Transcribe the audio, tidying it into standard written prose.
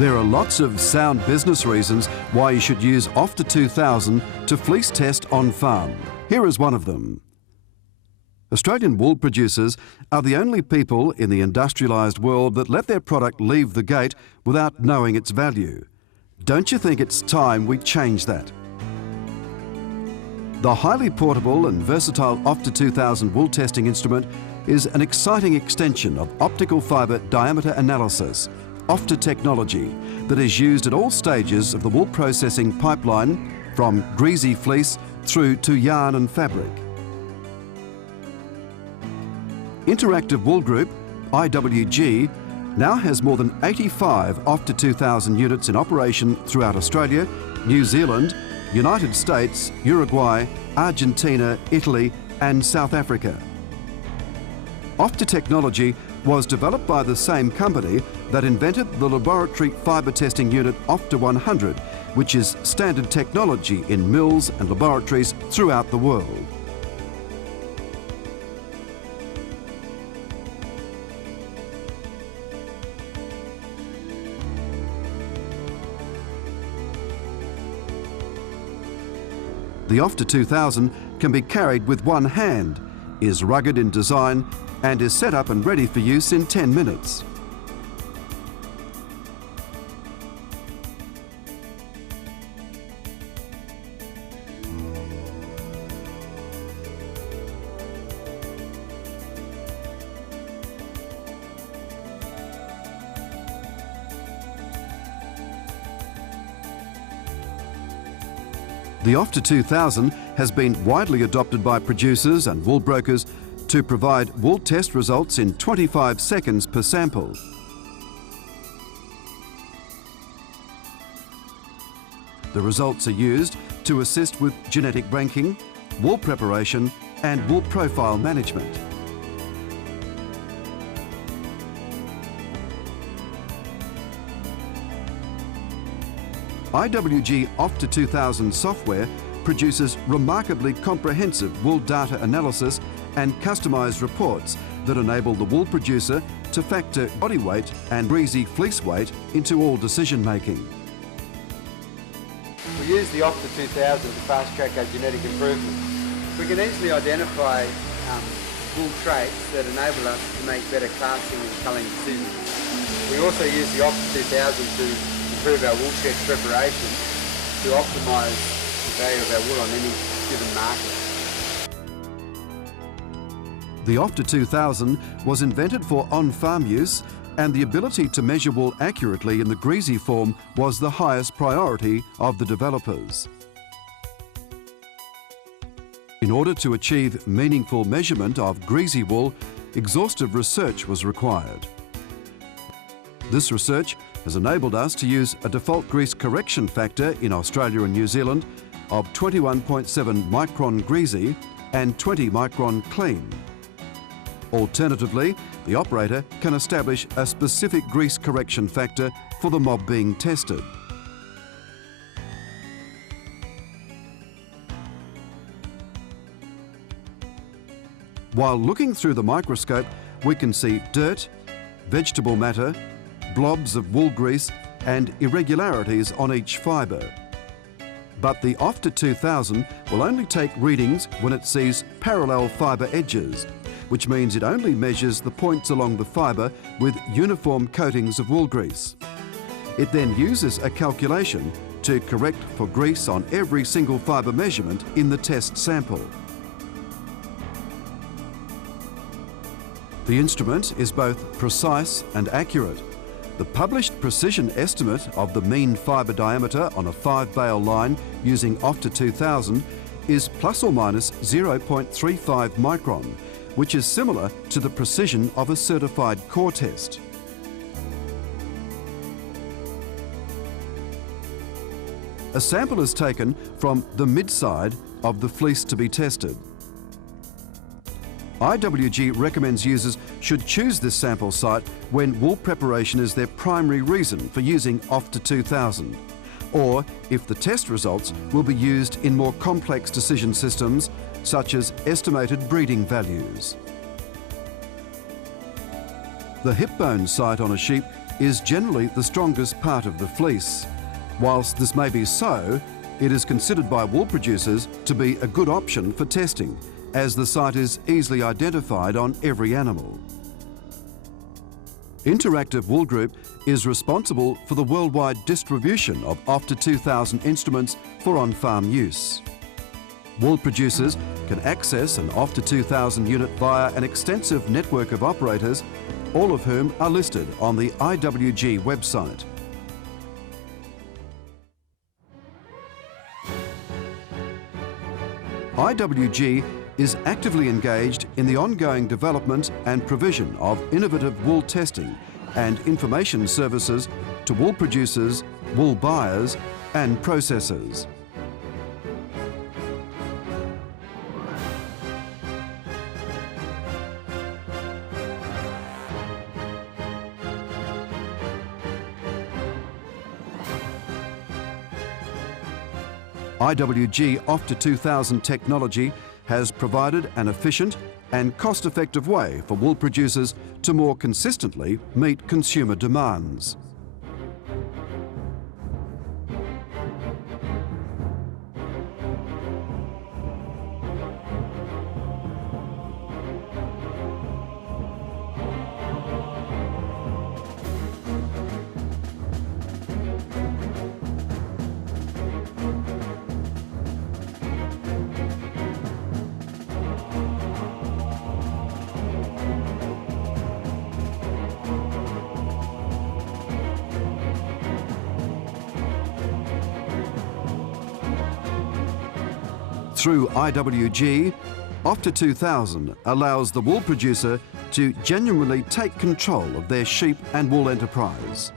There are lots of sound business reasons why you should use Ofda2000 to fleece test on farm. Here is one of them. Australian wool producers are the only people in the industrialised world that let their product leave the gate without knowing its value. Don't you think it's time we change that? The highly portable and versatile Ofda2000 wool testing instrument is an exciting extension of optical fibre diameter analysis, Ofda technology, that is used at all stages of the wool processing pipeline, from greasy fleece through to yarn and fabric. Interactive Wool Group, IWG, now has more than 85 Ofda2000 units in operation throughout Australia, New Zealand, United States, Uruguay, Argentina, Italy and South Africa. Ofda technology was developed by the same company that invented the laboratory fibre testing unit Ofda2000, which is standard technology in mills and laboratories throughout the world. The Ofda2000 can be carried with one hand, is rugged in design and is set up and ready for use in 10 minutes. The Ofda2000 has been widely adopted by producers and wool brokers to provide wool test results in 25 seconds per sample. The results are used to assist with genetic ranking, wool preparation and wool profile management. IWG Ofda2000 software produces remarkably comprehensive wool data analysis and customised reports that enable the wool producer to factor body weight and greasy fleece weight into all decision making. We use the Ofda2000 to fast track our genetic improvement. We can easily identify wool traits that enable us to make better casting and culling decisions. We also use the Ofda2000 to improve our wool shed preparation to optimise the value of our wool on any given market. The Ofda2000 was invented for on-farm use, and the ability to measure wool accurately in the greasy form was the highest priority of the developers. In order to achieve meaningful measurement of greasy wool, exhaustive research was required. This research has enabled us to use a default grease correction factor in Australia and New Zealand of 21.7 micron greasy and 20 micron clean. Alternatively, the operator can establish a specific grease correction factor for the mob being tested. While looking through the microscope, we can see dirt, vegetable matter, blobs of wool grease and irregularities on each fibre. But the Ofda2000 will only take readings when it sees parallel fibre edges, which means it only measures the points along the fibre with uniform coatings of wool grease. It then uses a calculation to correct for grease on every single fibre measurement in the test sample. The instrument is both precise and accurate. The published precision estimate of the mean fibre diameter on a 5-bale line using Ofda2000 is plus or minus 0.35 micron, which is similar to the precision of a certified core test. A sample is taken from the mid-side of the fleece to be tested. IWG recommends users should choose this sample site when wool preparation is their primary reason for using Ofda2000, or if the test results will be used in more complex decision systems such as estimated breeding values. The hip bone site on a sheep is generally the strongest part of the fleece. Whilst this may be so, it is considered by wool producers to be a good option for testing, as the site is easily identified on every animal. Interactive Wool Group is responsible for the worldwide distribution of Ofda2000 instruments for on-farm use. Wool producers can access an Ofda2000 unit via an extensive network of operators, all of whom are listed on the IWG website. IWG is actively engaged in the ongoing development and provision of innovative wool testing and information services to wool producers, wool buyers and processors. IWG Ofda2000 technology has provided an efficient and cost-effective way for wool producers to more consistently meet consumer demands. Through IWG, Ofda2000 allows the wool producer to genuinely take control of their sheep and wool enterprise.